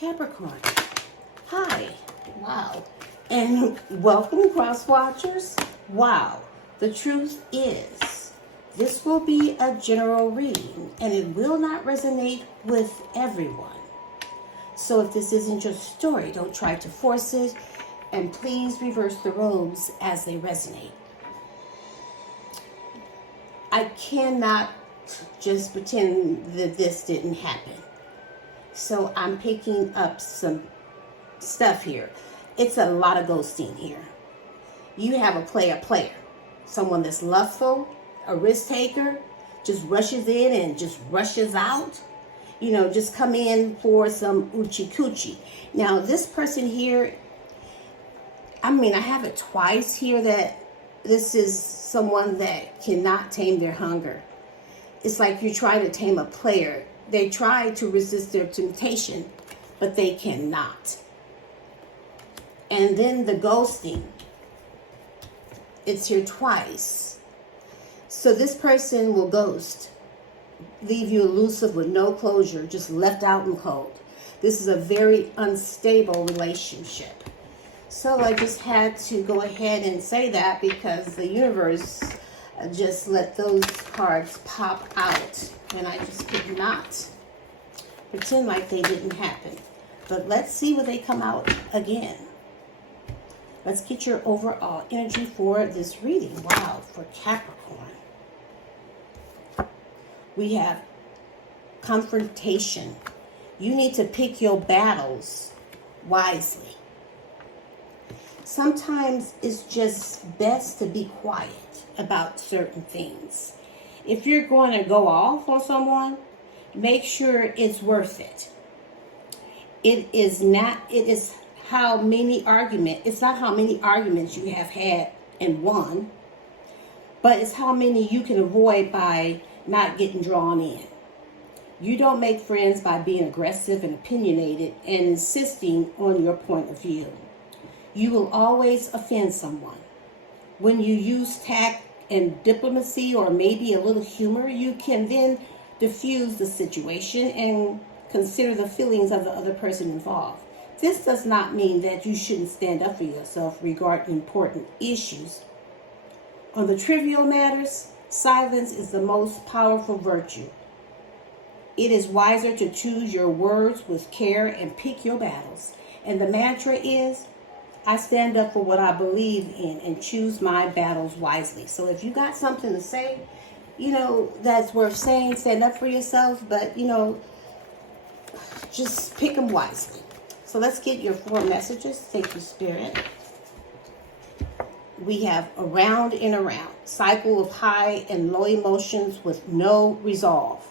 Capricorn. Hi. Wow. And welcome, cross watchers. Wow. The truth is, this will be a general reading, and it will not resonate with everyone. So if this isn't your story, don't try to force it, and please reverse the robes as they resonate. I cannot just pretend that this didn't happen. So I'm picking up some stuff here. It's a lot of ghosting here. You have a player, someone that's lustful, a risk taker, just rushes in and just rushes out. You know, just come in for some oochie coochie. Now, this person here, I have it twice here that this is someone that cannot tame their hunger. It's like you're trying to tame a player. They try to resist their temptation, but they cannot. And then the ghosting. It's here twice. So this person will ghost, leave you elusive with no closure, just left out in cold. This is a very unstable relationship. So I just had to go ahead and say that because the universe just let those cards pop out, and I just could not pretend like they didn't happen. But let's see where they come out again. Let's get your overall energy for this reading. Wow, for Capricorn. We have confrontation. You need to pick your battles wisely. Sometimes it's just best to be quiet about certain things. If you're going to go off on someone, make sure it's worth it. It's not how many arguments you have had and won, but it's how many you can avoid by not getting drawn in. You don't make friends by being aggressive and opinionated and insisting on your point of view. You will always offend someone. When you use tact and diplomacy or maybe a little humor, you can then diffuse the situation and consider the feelings of the other person involved. This does not mean that you shouldn't stand up for yourself regarding important issues. On the trivial matters, silence is the most powerful virtue. It is wiser to choose your words with care and pick your battles. And the mantra is, I stand up for what I believe in and choose my battles wisely. So if you got something to say, that's worth saying, stand up for yourself, but, just pick them wisely. So let's get your 4 messages. Thank you, Spirit. We have around and around. Cycle of high and low emotions with no resolve.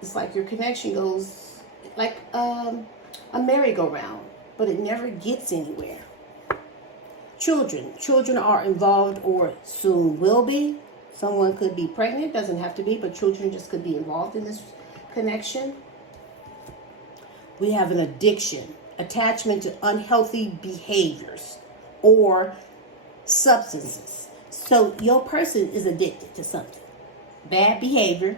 It's like your connection goes like a merry-go-round, but it never gets anywhere. Children are involved or soon will be. Someone could be pregnant, doesn't have to be, but children just could be involved in this connection. We have an addiction, attachment to unhealthy behaviors or substances. So your person is addicted to something. Bad behavior,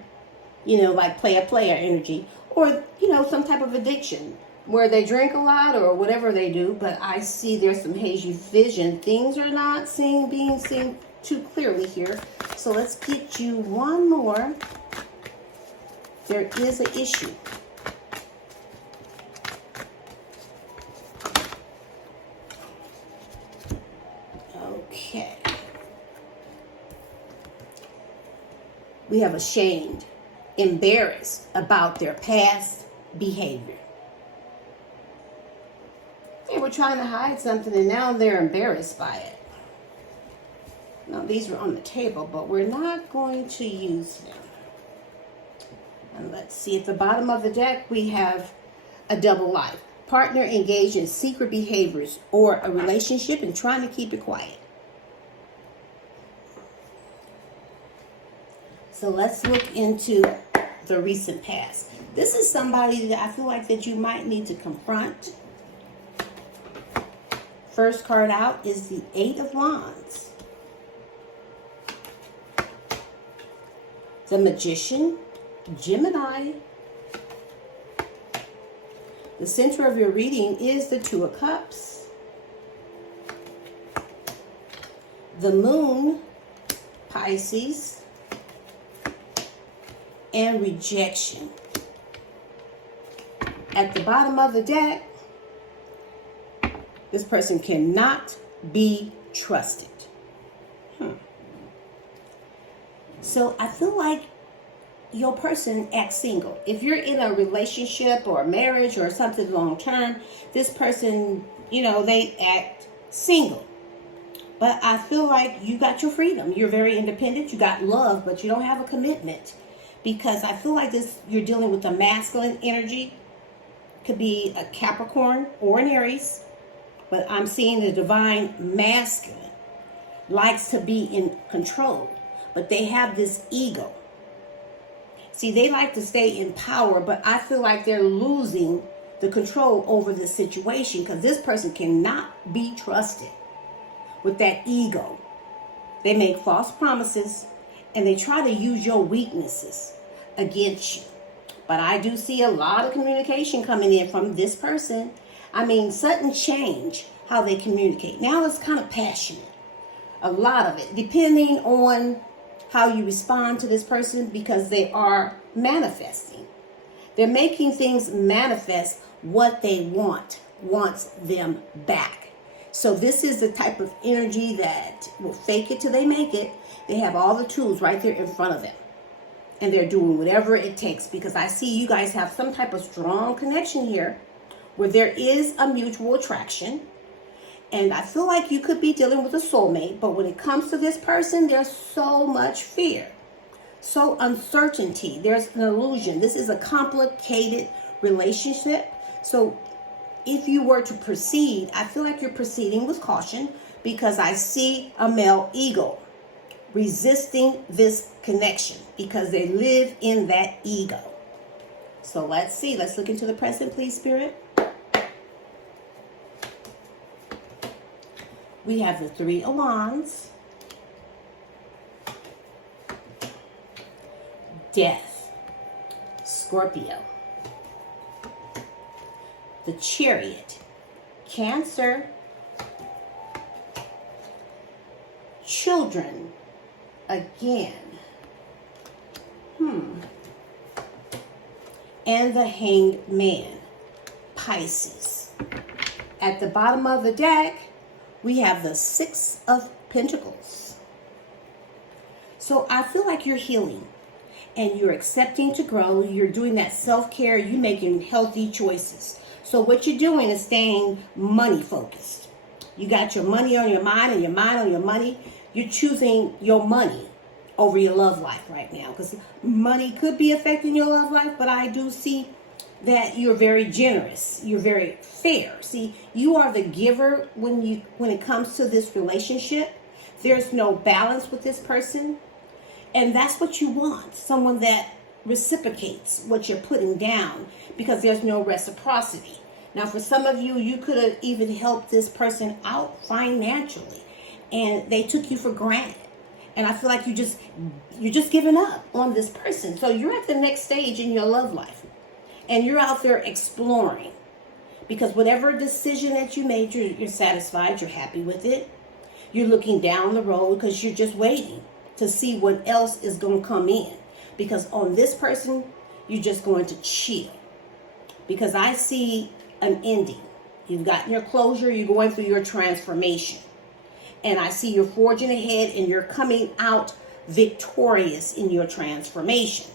like player energy, or, some type of addiction where they drink a lot or whatever they do. But I see there's some hazy vision. Things are not being seen too clearly here. So let's get you one more. There is an issue. Okay. We have ashamed, embarrassed about their past behavior. They were trying to hide something and now they're embarrassed by it. Now these are on the table, but we're not going to use them. And let's see, at the bottom of the deck, we have a double life. Partner engaged in secret behaviors or a relationship and trying to keep it quiet. So let's look into the recent past. This is somebody that I feel like that you might need to confront. First card out is the 8 of Wands. The Magician, Gemini, The center of your reading is the Two of Cups. The Moon, Pisces, and rejection. At the bottom of the deck, this person cannot be trusted. So I feel like your person acts single. If you're in a relationship or a marriage or something long term, this person, they act single. But I feel like you got your freedom. You're very independent. You got love, but you don't have a commitment. Because I feel like you're dealing with a masculine energy. Could be a Capricorn or an Aries. But I'm seeing the divine masculine likes to be in control. But they have this ego. See, they like to stay in power, but I feel like they're losing the control over this situation because this person cannot be trusted with that ego. They make false promises and they try to use your weaknesses against you. But I do see a lot of communication coming in from this person. I mean, sudden change how they communicate. Now it's kind of passionate. A lot of it, depending on how you respond to this person, because they are manifesting. They're making things manifest what they wants them back. So this is the type of energy that will fake it till they make it. They have all the tools right there in front of them. And they're doing whatever it takes, because I see you guys have some type of strong connection here where there is a mutual attraction. And I feel like you could be dealing with a soulmate, but when it comes to this person, there's so much fear, so uncertainty. There's an illusion. This is a complicated relationship. So if you were to proceed, I feel like you're proceeding with caution because I see a male ego resisting this connection because they live in that ego. So let's see. Let's look into the present, please, Spirit. We have the Three of Wands, Death, Scorpio, the Chariot, Cancer, Children, again, and the Hanged Man, Pisces. At the bottom of the deck, we have the Six of Pentacles. So I feel like you're healing and you're accepting to grow. You're doing that self-care. You're making healthy choices. So what you're doing is staying money focused. You got your money on your mind and your mind on your money. You're choosing your money over your love life right now, because money could be affecting your love life, but I do see that you're very generous. You're very fair. See, you are the giver when it comes to this relationship. There's no balance with this person. And that's what you want. Someone that reciprocates what you're putting down, because there's no reciprocity. Now, for some of you, you could have even helped this person out financially, and they took you for granted. And I feel like you're just giving up on this person. So you're at the next stage in your love life. And you're out there exploring, because whatever decision that you made, you're satisfied, you're happy with it. You're looking down the road because you're just waiting to see what else is going to come in. Because on this person, you're just going to chill. Because I see an ending. You've gotten your closure, you're going through your transformation. And I see you're forging ahead and you're coming out victorious in your transformation.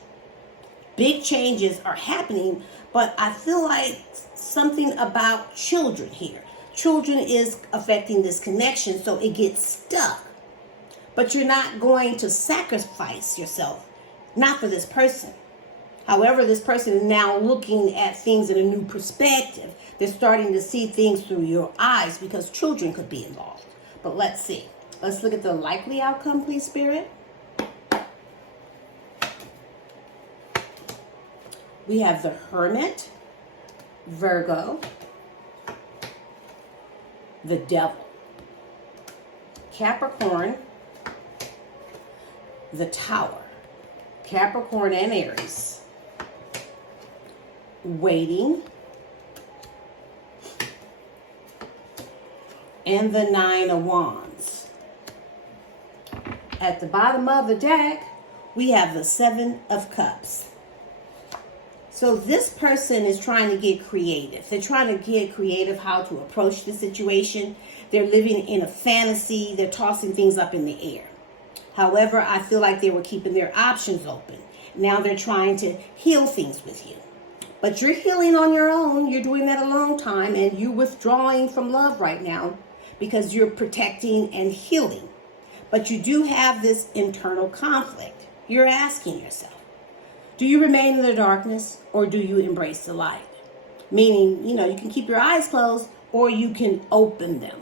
Big changes are happening, but I feel like something about children here. Children is affecting this connection, so it gets stuck. But you're not going to sacrifice yourself, not for this person. However, this person is now looking at things in a new perspective. They're starting to see things through your eyes, because children could be involved. But let's see. Let's look at the likely outcome, please, Spirit. We have the Hermit, Virgo, the Devil, Capricorn, the Tower, Capricorn and Aries, waiting, and the Nine of Wands. At the bottom of the deck, we have the Seven of Cups. So this person is trying to get creative. They're trying to get creative how to approach the situation. They're living in a fantasy. They're tossing things up in the air. However, I feel like they were keeping their options open. Now they're trying to heal things with you. But you're healing on your own. You're doing that a long time, and you're withdrawing from love right now because you're protecting and healing. But you do have this internal conflict. You're asking yourself, do you remain in the darkness or do you embrace the light? Meaning, you can keep your eyes closed or you can open them.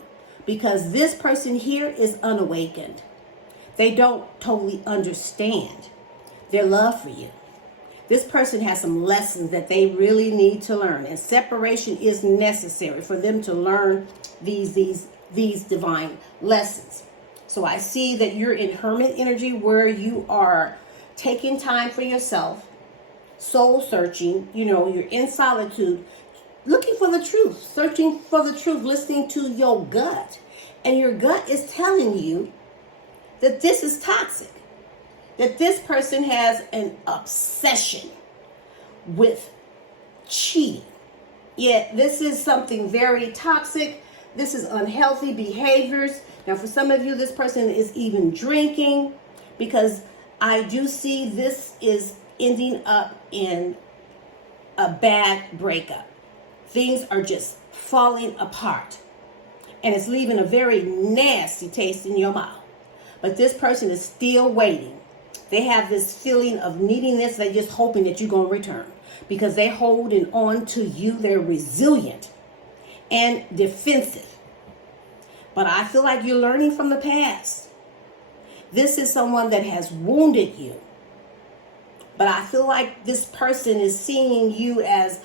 Because this person here is unawakened. They don't totally understand their love for you. This person has some lessons that they really need to learn. And separation is necessary for them to learn these divine lessons. So I see that you're in hermit energy where you are taking time for yourself, soul searching, you're in solitude, looking for the truth, searching for the truth, listening to your gut. And your gut is telling you that this is toxic, that this person has an obsession with cheating. Yeah, this is something very toxic. This is unhealthy behaviors. Now, for some of you, this person is even drinking, because I do see this is ending up in a bad breakup. Things are just falling apart, and it's leaving a very nasty taste in your mouth. But this person is still waiting. They have this feeling of needing this. They're just hoping that you're going to return, because they're holding on to you. They're resilient and defensive. But I feel like you're learning from the past. This is someone that has wounded you. But I feel like this person is seeing you as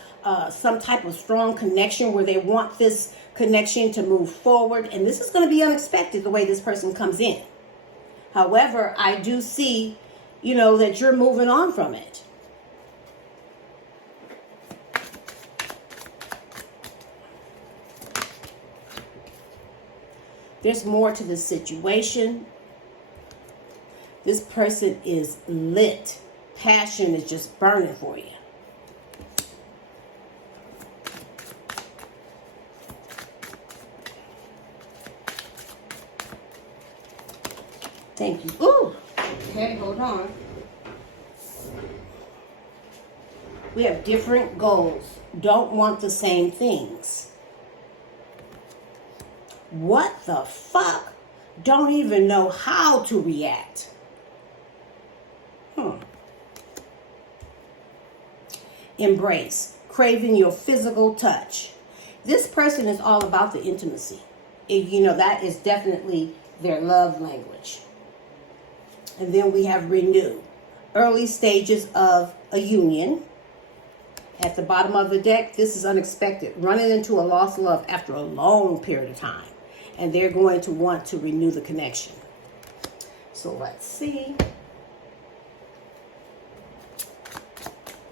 some type of strong connection where they want this connection to move forward. And this is going to be unexpected the way this person comes in. However, I do see, that you're moving on from it. There's more to the situation. This person is lit. Passion is just burning for you. Thank you. Ooh. Okay, hold on. We have different goals. Don't want the same things. What the fuck? Don't even know how to react. Embrace. Craving your physical touch. This person is all about the intimacy. That is definitely their love language. And then we have renew. Early stages of a union. At the bottom of the deck, this is unexpected. Running into a lost love after a long period of time. And they're going to want to renew the connection. So let's see.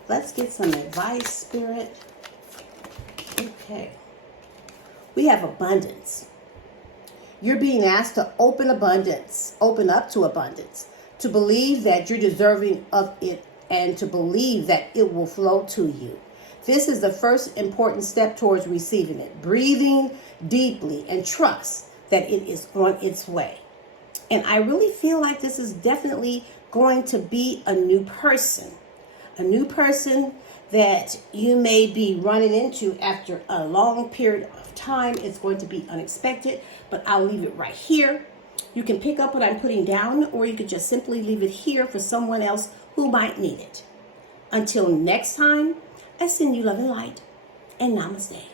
Let's get some advice, Spirit. Okay. We have abundance. You're being asked to open up to abundance, to believe that you're deserving of it, and to believe that it will flow to you. This is the first important step towards receiving it. Breathing deeply and trust that it is on its way. And I really feel like this is definitely going to be a new person. A new person that you may be running into after a long period of time. It's going to be unexpected, but I'll leave it right here. You can pick up what I'm putting down, or you could just simply leave it here for someone else who might need it. Until next time, I send you love and light, and namaste.